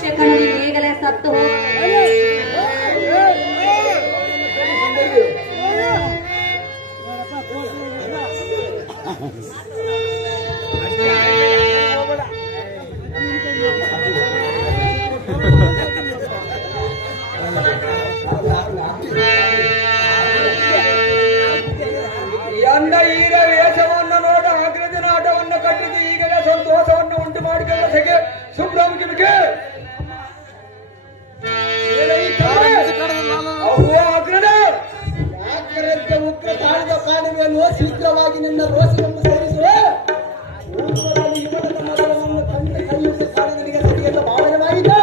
ಶಿಖಂಡಿ ಈಗಲೇ ಸತ್ತು ಎಂದ ಈಗ ವೇಷವನ್ನು ನೋಡ ಅಗ್ರಜನ ಆಟವನ್ನು ಕಟ್ಟಿದ್ದು ಈಗಲೇ ಸಂತೋಷವನ್ನು ಉಂಟು ಮಾಡಿಕೊಳ್ಳಕ್ಕೆ ಸುಬ್ರಹ್ಮಣ್ಯಕ್ಕೆ ಉಗ್ರ ತಾಳಿದ ಕಾಣುವೆಯನ್ನು ಶೀಘ್ರವಾಗಿ ನಿನ್ನ ರೋಷವನ್ನು ಸೇರಿಸುವೆ ಮರಣವನ್ನು ಕಂಡು ಕೈಯುತ್ತ ಕಾಲಗಳಿಗೆ ಸರಿಯಲ್ಲ ಭಾವನವಾಗಿದೆ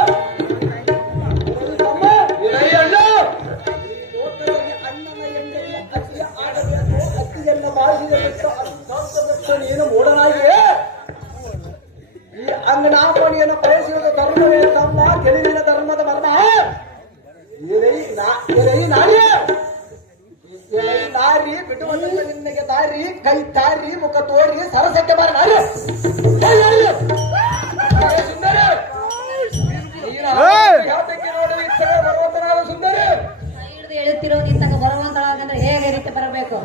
ಅಣ್ಣನ ಎಂಡೆಯ ಅತ್ತಿಯ ಆಡಬೇಕು ಅತ್ತಿಗೆಲ್ಲ ಬಾಳಿಸಿದ ನೀನು ಮೂಡನಾಗಿಯೇ ಈ ಅಂಗನಾಪಣಿಯನ್ನು ಬಯಸುವುದು ಧರ್ಮವೇ ತಮ್ಮ ತಿಳಿದಿನ ಧರ್ಮದ ಮರ್ಮ ದಾರಿ ಬಿಡುವಂತ ನಿನ್ನಗೆ ದಾರಿ ಕೈ ತಾರಿ ಮುಖ ತೋರಿ ಸರಸಕ್ಕೆ ಬಾರ ನಾರಿ ಸುಂದರ ಬರುವಂತನಾದ ಸುಂದರ ಹೇಳುತ್ತಿರೋ ನಿಂತಾಗ ಬರುವಂತಳಾಗಂದ್ರೆ ಹೇಗೆ ರೀತಿ ಬರಬೇಕು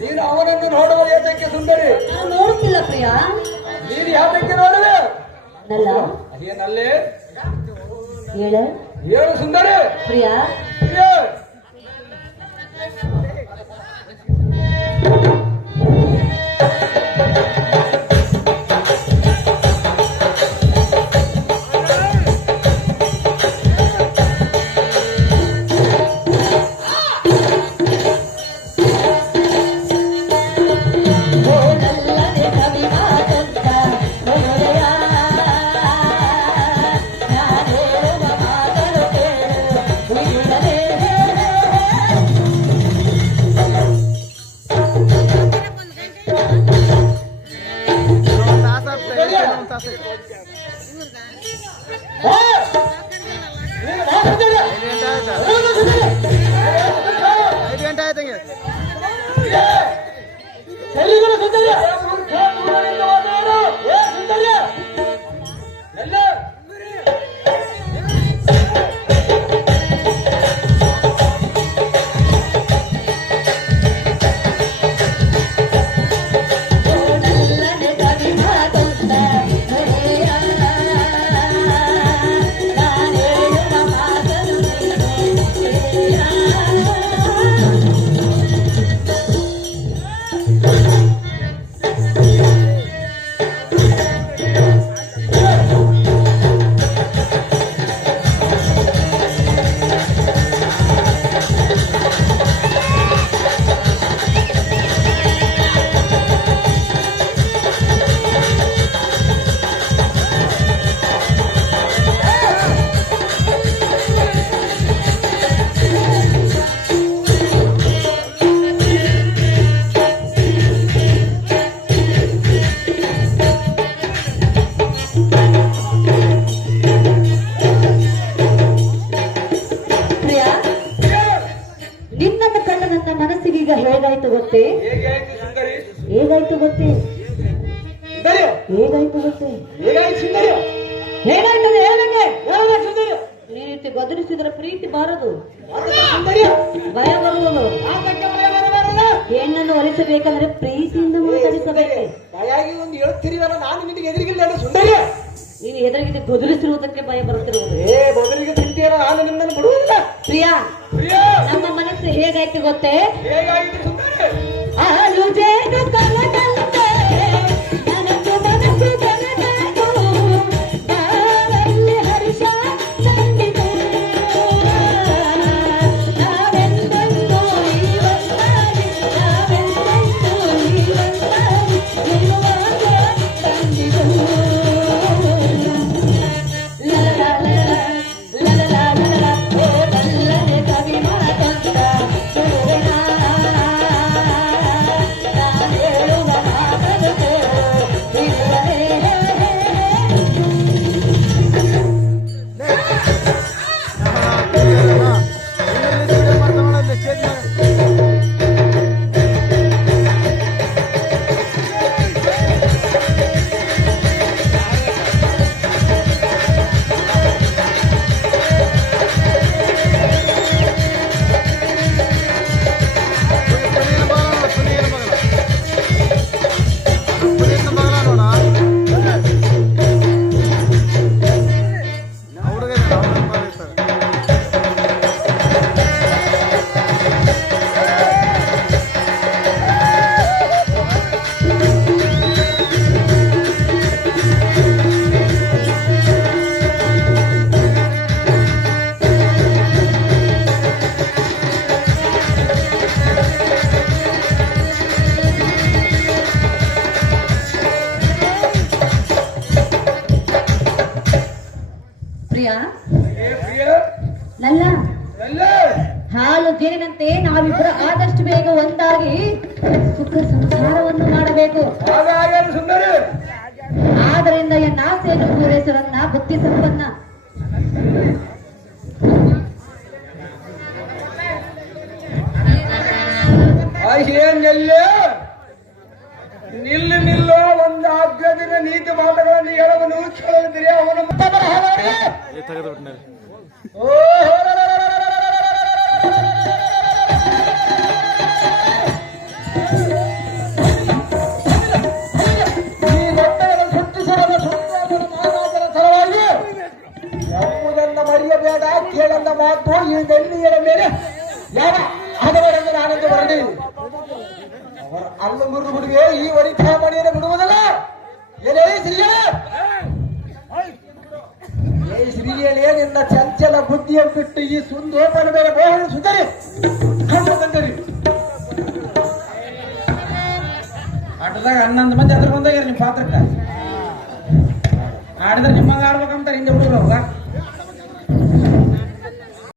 ನೀನು ಅವನನ್ನು ನೋಡುವ ಏತಕ್ಕೆ ಸುಂದರಿ ನಾನು ನೋಡುತ್ತಿಲ್ಲ ಪ್ರಿಯ ನೀನು ಯಾತಕ್ಕೆ ನೋಡುವೆ ನಲ್ಲ ಅದೇನಲ್ಲೇ ಹೇಳು ಸುಂದರಿ ಪ್ರಿಯ ಹೇಗಾಯ್ತು ಗೊತ್ತೇ ಹೇಗಾಯ್ತು ಗೊತ್ತೇ ಹೇಗಾಯ್ತು ಗೊತ್ತೇ ಹೇಗಾಯ್ತದೆ ಹೇಳಂಗೆ ಈ ರೀತಿ ಗದರಿಸಿದ್ರೆ ಪ್ರೀತಿ ಬಾರದು ಭಯ ಬರುವುದು ಹೆಣ್ಣನ್ನು ಒಲಿಸಬೇಕಂದ್ರೆ ಪ್ರೀತಿಯಿಂದ ಮಾತಾಡಿಸಬೇಕು ಭಯಾಗಿ ಒಂದು ಹೇಳ್ತಿರಿವಲ್ಲ ನಾನು ನಿನಗೆ ಎದುರಿಗಿಲ್ಲ ಸುಂದರಿ ನೀನು ಎದುರಿಗೆ ಗದರಿಸಿರುವುದಕ್ಕೆ ಭಯ ಬರುತ್ತಿರುವುದು ಬದಲಿಗೆ ತಿಂತೀರ ನಾನು ನಿನ್ನನ್ನು ಬಿಡುವುದಿಲ್ಲ ಪ್ರಿಯಾ ನಮ್ಮ ಮನಸ್ಸು ಹೇಗಾಯ್ತು ಗೊತ್ತೇ ನನಗೆ ಮನಸ್ಸು ಹರ್ಷ ಸಂದಿತು ನಾವೆಂದೆಂದೋ ಇವತ್ತಾಗಿ ನಾವೆಂದೆಂದೋ ಇವತ್ತಾಗಿ ನಿಲ್ಲುವಾಗ ತಂದಿತು ಕವಿ ಮಾತಂತ ನಾವಿಬ್ಬರು ಆದಷ್ಟು ಬೇಗ ಒಂದಾಗಿ ಸುಖ ಸಂಸಾರವನ್ನು ಮಾಡಬೇಕು. ಹಾಗಾಗಲು ಸುಂದರಿ ಆದ್ದರಿಂದ ಎನ್ನ ಆಸೆಯನ್ನು ಪೂರೈಸರನ್ನ ಭಕ್ತಿ ಸಂಪನ್ನ. ಏನೆಲ್ಲೇ ನಿಲ್ಲೋ ಒಂದು ಅಗ್ರದಿನ ನೀತಿ ಮಾತುಗಳನ್ನು ಹೇಳವನು ಕೇಳಿದ್ರೆ ಅವನ ಎಂಬುದನ್ನು ಮರೆಯಬೇಡ. ಕೇಳಂದ ಮಾತು ಈ ಗಣ್ಯರ ಮೇಲೆ ಯಾವ ಹದವರೆಂದು ನಾನೆಂದು ಬರಲಿ. ಅವರ ಅಲ್ಲ ಮುರಿದು ಬಿಡುವೆ ಈ ವನಿತಾಮಣಿಯನ್ನು ಬಿಡುವುದಲ್ಲ. ಏನೇ ಶ್ರೀಯೇ ನಿನ್ನ ಚಂಚಲ ಬುದ್ಧಿಯನ್ನು ಬಿಟ್ಟು ಈ ಸುಂದೋಪನ ಮೇಲೆ ಮೋಹನ ಸುಂದರಿ ಬಂದರಿ. ಆಟದಾಗ 11 ಮಂದಿ ಅದ್ರ ಬಂದಾಗ ನಿಮ್ ಪಾತ್ರಕ್ಕ ಆಡಿದ್ರೆ ನಿಮ್ಮಂಗ ಆಡ್ಬೇಕಂತಾರೆ ಹಿಂದೆ ಹುಡುಗರು.